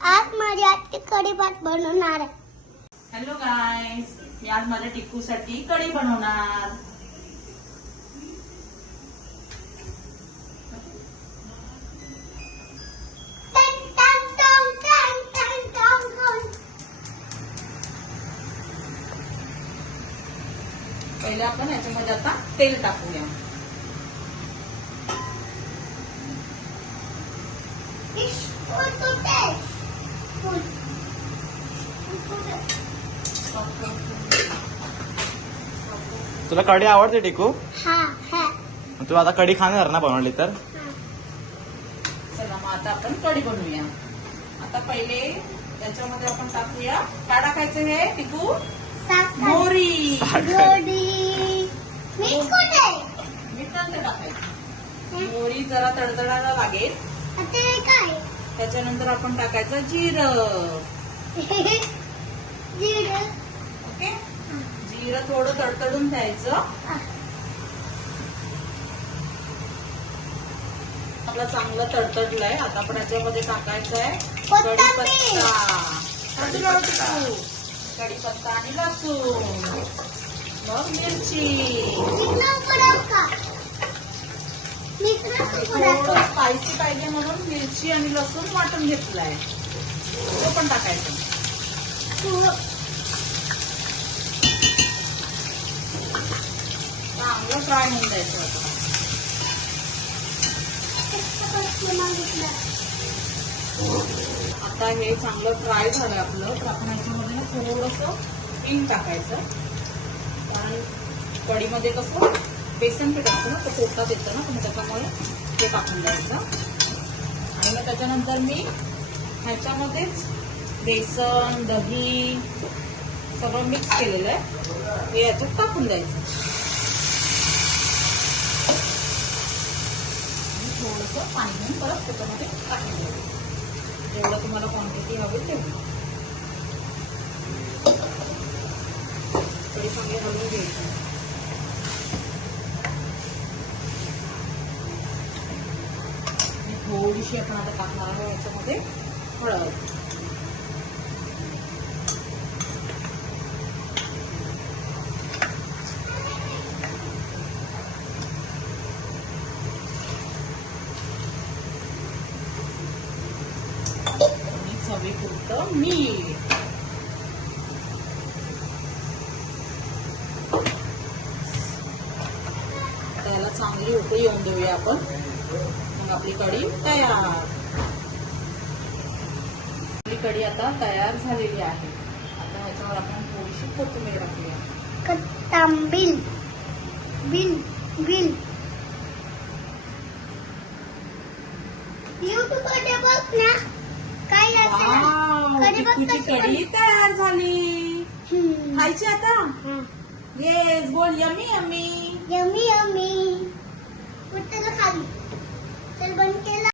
आज माझी आत्या कढी भात बनवणार आहे. हॅलो गाईस, मी आज माझ्या टिक्कूसाठी कढी बनवणार. टन, टन, टन, टन, टन, टन, टन. पहिले आपण याच्यामध्ये आता तेल टाकूया. इश, फुटते. फुट. तुला कढी आवडते टिकू? हा हा तू आता कढी खाणार ना बनवली तर? चला मग आता आपण कढी बनवूया. आता पहिले याच्यामध्ये आपण टाकूया, काय टाकायचं हे टिकू? साखर. मोहरी. गोडी. मीठ कुठे? मीठ नंतर टाकायचं. मोहरी जरा तडतडायला लागेल. आता हे काय? त्याच्यानंतर आपण टाकायचं जिरं. जिरं. ओके, जिरं थोडं तडतडून द्यायचं. आपलं चांगलं तडतडलंय. आता आपण याच्यामध्ये टाकायचं आहे कढीपत्ता. कढीपत्ता आणि लसूण, मग मिरची. थोडं स्पायसी पाहिजे म्हणून मिरची आणि लसूण वाटून घेतलाय, तो पण टाकायचं. चांगलं फ्राय होऊन द्यायचं. आता हे चांगलं फ्राय झालं आपलं, तर आपण याच्यामध्ये थोडंसं हिंग टाकायचं. कारण कढीमध्ये कसं बेसन पीठ असतं ना, तर पोटात येतं ना, तर त्याच्यामुळे ते टाकून द्यायचं. आणि मग त्याच्यानंतर मी ह्याच्यामध्येच बेसन, दही सगळं मिक्स केलेलं आहे, हे याच्यात टाकून द्यायचं. थोडंसं पाणी घेऊन परत त्याच्यामध्ये टाकून द्यायचं. जेवढं तुम्हाला क्वांटिटी हवी तेवढी. तरी चांगले हलवून घ्यायचं. थोडीशी आपण आता टाकणार आहे याच्यामध्ये हळद. आणि चवीपुरतं मीठ. त्याला चांगली उकळी येऊन देऊया आपण. मग आपली कढी तयार. आपली कढी आता तयार झालेली आहे. आता ह्याच्यावर आपण थोडीशी कोथिंबीर टाकूया. कोथिंबीर. बिल बिल युट्यूबवर बघ ना काय वाव, कढी बघ टिक्कूची कशी कढी तयार झाली. खायची आता? बनते. येस, बोल यम्मी यम्मी. Yummy yummy. कुठं खाली चल बंद केला.